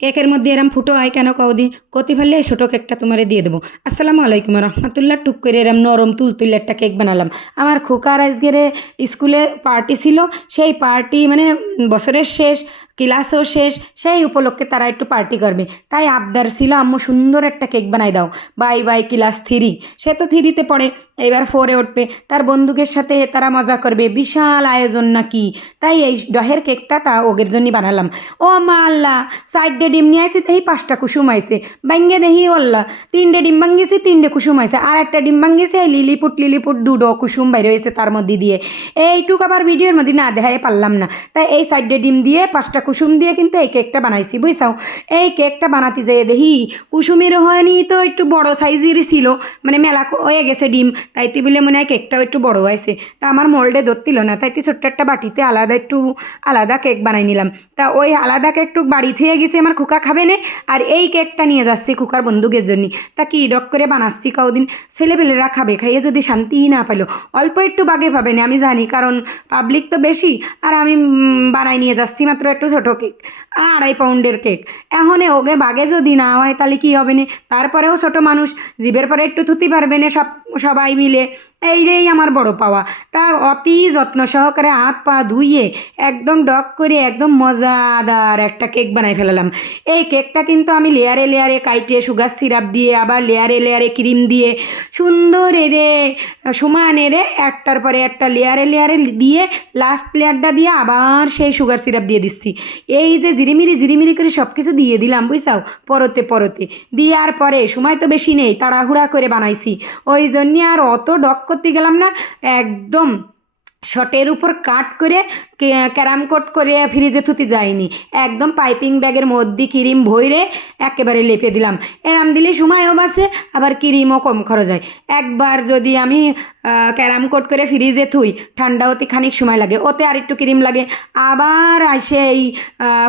কেকের মধ্যে এরম ফুটো হয় কেন কৌদি কতি ফেললে এই ছোটো কেকটা তোমারে দিয়ে দেবো। আসসালামু আলাইকুম রহমতুল্লাহ। টুক করে এরম নরম তুলতুলে একটা কেক বানালাম। আমার খোকার আজকের স্কুলে পার্টি ছিল। সেই পার্টি মানে বছরের শেষ ক্লাসও শেষ, সেই উপলক্ষে তারা একটু পার্টি করবে। তাই আবদার ছিল, আম্মু, সুন্দর একটা কেক বানাই দাও। Bye bye, class three. সে তো থ্রিতে পড়ে, এবার ফোরে উঠবে। তার বন্ধুকের সাথে তারা মজা করবে, বিশাল আয়োজন নাকি? তাই এই ডহের কেকটা তা ওগের জন্যই বানালাম। ও মা আল্লাহ সাইডে ডিম নিয়ে আইছে, দেখি পাঁচটা কুসুম আইছে। বাঙ্গে দেহি ওল্লা তিনটে ডিম ভাঙ্গিছি তিনটে কুসুম আইছে। আর একটা ডিম ভাঙ্গিছে এই লিলিপুট লিলিপুট দুটো কুসুম বাইরে হয়েছে তার মধ্যে দিয়ে। এইটুক আবার ভিডিওর মধ্যে না দেখাই পারলাম না। তাই এই সাইডে ডিম দিয়ে পাঁচটা কুসুম দিয়ে কিন্তু এই কেকটা বানাইছি, বুঝছাও? এই কেকটা বানাতে যেয়ে দেখি কুসুমের হয়নি তো একটু বড় সাইজের ছিল মানে মেলা হয়ে গেছে ডিম, তাইতে বলে মনে হয় কেকটাও একটু বড় হয়েছে। তা আমার মোল্ডে ধরছিল না, তাইতে ছোট্ট একটা বাটিতে আলাদা একটু আলাদা কেক বানাই নিলাম। তা ওই আলাদা কেকটু বাড়ি থুয়ে গেছে, আমার খোকা খাবে না, আর এই কেকটা নিয়ে যাচ্ছি খোকার বন্ধুকের জন্য। তা কি ডক করে বানাচ্ছি কদিন ছেলেপেলেরা খাবে, খাইয়ে যদি শান্তিই না পেল অল্প একটু বাগে পাবে না, আমি জানি, কারণ পাবলিক তো বেশি, আর আমি বানাই নিয়ে যাচ্ছি মাত্র একটু ছোটো কেক, আড়াই পাউন্ডের কেক। এখন ওকে বাগে যদি না হয় তাহলে কী হবে না? তারপরেও ছোট মানুষ, জীবের পরে একটু থুতি পারবে না সব, সবাই মিলে। এইটাই আমার বড় পাওয়া। তা অতি যত্ন সহকারে হাত পা ধুইয়ে একদম ডক করে একদম মজাদার একটা কেক বানাই ফেলালাম। এই কেকটা কিন্তু আমি লেয়ারে লেয়ারে কাইটে সুগার সিরাপ দিয়ে, আবার লেয়ারে লেয়ারে ক্রিম দিয়ে, সুন্দর এরে, সমান এরে একটার পরে একটা লেয়ারে লেয়ারে দিয়ে লাস্ট লেয়ারটা দিয়ে আবার সেই সুগার সিরাপ দিয়ে দিচ্ছি। এই যে জিরিমিরি জিরিমিরি করে সব কিছু দিয়ে দিলাম, বুঝছাও? পরতে পরতে। দিয়ে আর পরে সময় তো বেশি নেই, তাড়াহুড়া করে বানাইছি। ওই জন্যে আর অত ডক করতে গেলাম না একদম শটের উপর কাট করে কে- ক্যারাম কোট করে ফ্রিজে থুতে যায়নি। একদম পাইপিং ব্যাগের মধ্যে ক্রিম ভইরে একেবারে লেপে দিলাম। এরাম দিলে সময়ও বাঁচে আবার ক্রিমও কম খরচ হয়। একবার যদি আমি আহ, ক্যারাম কোট করে ফ্রিজে থুই ঠান্ডা হতে খানিক সময় লাগে ওতে আর একটু ক্রিম লাগে। আবার আসে এই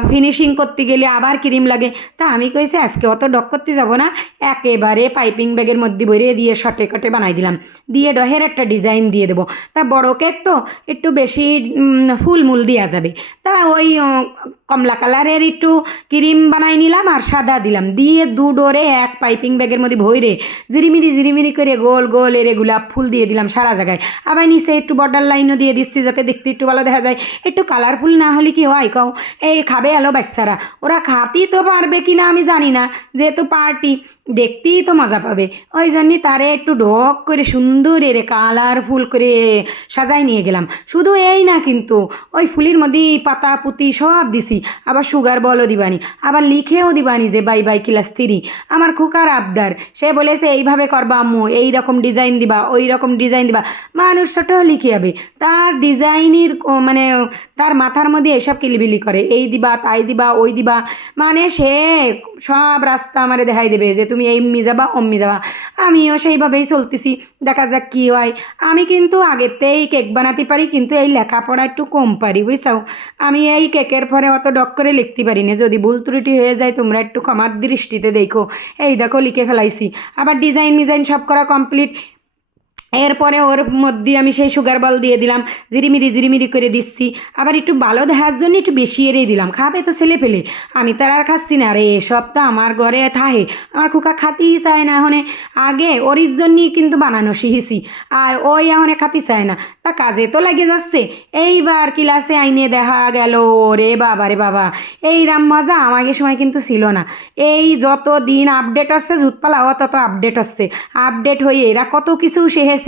ফিনিশিং করতে গেলে আবার ক্রিম লাগে। তা আমি কইছি আজকে অত ডক করতে যাব না। একেবারে পাইপিং ব্যাগের মধ্যে ভরে দিয়ে শটে কটে বানাই দিলাম। দিয়ে ডহের একটা ডিজাইন দিয়ে দেবো। তা বড় কেক তো একটু বেশি উম, ফুলমুল দেওয়া যাবে। তা ওই কমলা কালারের একটু ক্রিম বানাই নিলাম আর সাদা দিলাম। দিয়ে দু ডোরে এক পাইপিং ব্যাগের মধ্যে ভইরে জিরিমিরি জিরিমিরি করে গোল গোল এরে গোলাপ ফুল দিয়ে দিলাম সারা জায়গায়। আবার নিচে একটু বর্ডার লাইনও দিয়ে দিচ্ছি যাতে দেখতে একটু ভালো দেখা যায়। একটু কালারফুল না হলে কি হয় কও? এই খাবে এলো বাচ্চারা। ওরা খাতেই তো পারবে কি না আমি জানি না। যেহেতু পার্টি, দেখতেই তো মজা পাবে। ওই জন্যই তারে একটু ঢক করে সুন্দর এরে কালারফুল করে সাজাই নিয়ে গেলাম। শুধু এই না কিন্তু, ওই ফুলির মধ্যে পাতা পুতি সব দিছি। আবার সুগার বলও দিবানি। আবার লিখেও দিবানি যে, বাই বাই, ক্লাস থ্রি। আমার খুকার আবদার। সে বলেছে, এইভাবে করবা আম্মু, এই রকম ডিজাইন দিবা, ওই রকম ডিজাইন দিবা। মানুষ ছোটো লিখে যাবে। তার ডিজাইনের মানে তার মাথার মধ্যে এসব কিলিবিলি করে। এই দিবা, তাই দিবা, ওই দিবা। মানে সে সব রাস্তা আমারে দেখাই দেবে যে, তুমি এমনি যাবা অম্মি যাবা। আমিও সেইভাবেই চলতেছি। দেখা যাক কী হয়। আমি কিন্তু আগেতেই কেক বানাতে পারি, কিন্তু এই লেখাপড়া একটু কম পারি, বুঝছাও? আমি এই কেকের পরে অত ডক করে লিখতে পারি না। যদি ভুল ত্রুটি হয়ে যায়, তোমরা একটু ক্ষমার দৃষ্টিতে দেখো। এই দেখো, লিখে ফেলাইছি। আবার ডিজাইন ডিজাইন সব করা কমপ্লিট এরপরে ওর মধ্যে আমি সেই সুগার বল দিয়ে দিলাম, জিরিমিরি জিরিমিরি করে দিচ্ছি। আবার একটু ভালো দেখার জন্য একটু বেশি এড়িয়ে দিলাম। খাবে তো ছেলে পেলে। আমি তার আর খাচ্ছি না রে এসব তো আমার ঘরে থাহে আমার খুকা খাতেই চায় না এখন। আগে ওর জন্যই কিন্তু বানানো শিখেছি, আর ওই এখন খাতি চায় না। তা কাজে তো লাগে যাচ্ছে। এইবার ক্লাসে আইনে দেখা গেল রে বাবা রে বাবা। এই রাম মজা আমাকে সময় কিন্তু ছিল না। এই যত দিন আপডেট আসছে জুতপালা তত আপডেট আসছে। আপডেট হয়ে এরা কত কিছু শেহেছে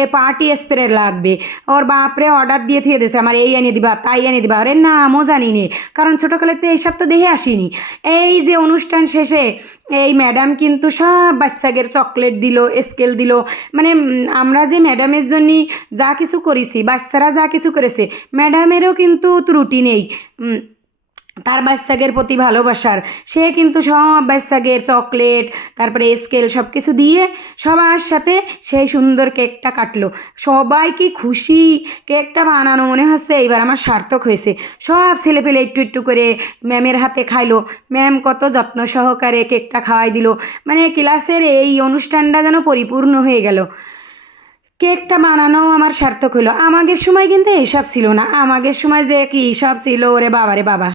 এ পার্টি স্প্রে লাগবে। ওর বাপরে অর্ডার দিয়ে থুয়ে দিয়েছে আমার এই এনে দিবা, তাই এনে দিবা। আরে না নামও জানি নে। কারণ ছোটোকালেতে এইসব তো দেখে আসিনি। এই যে অনুষ্ঠান শেষে, এই ম্যাডাম কিন্তু সব বাচ্চাদের চকলেট দিল স্কেল দিল। মানে আমরা যে ম্যাডামের জন্য যা কিছু করেছি, বাচ্চারা যা কিছু করেছে ম্যাডামেরও কিন্তু ত্রুটি নেই। তার বাচ্চাদের প্রতি ভালোবাসার, সে কিন্তু সব বাচ্চাদের চকলেট, তারপরে স্কেল সব কিছু দিয়ে সবার সাথে সেই সুন্দর কেকটা কাটলো। সবাই কি খুশি কেকটা বানানো মনে হচ্ছে, এইবার আমার সার্থক হয়েছে। সব ছেলে পেলে একটু একটু করে ম্যামের হাতে খাইলো। ম্যাম কত যত্ন সহকারে কেকটা খাওয়াই দিল। মানে ক্লাসের এই অনুষ্ঠানটা যেন পরিপূর্ণ হয়ে গেল। কেকটা বানানো আমার সার্থক হলো। আমাদের সময় কিন্তু এসব ছিল না। আমাদের সময় যে কি সব ছিল, ওরে বাবা রে বাবা।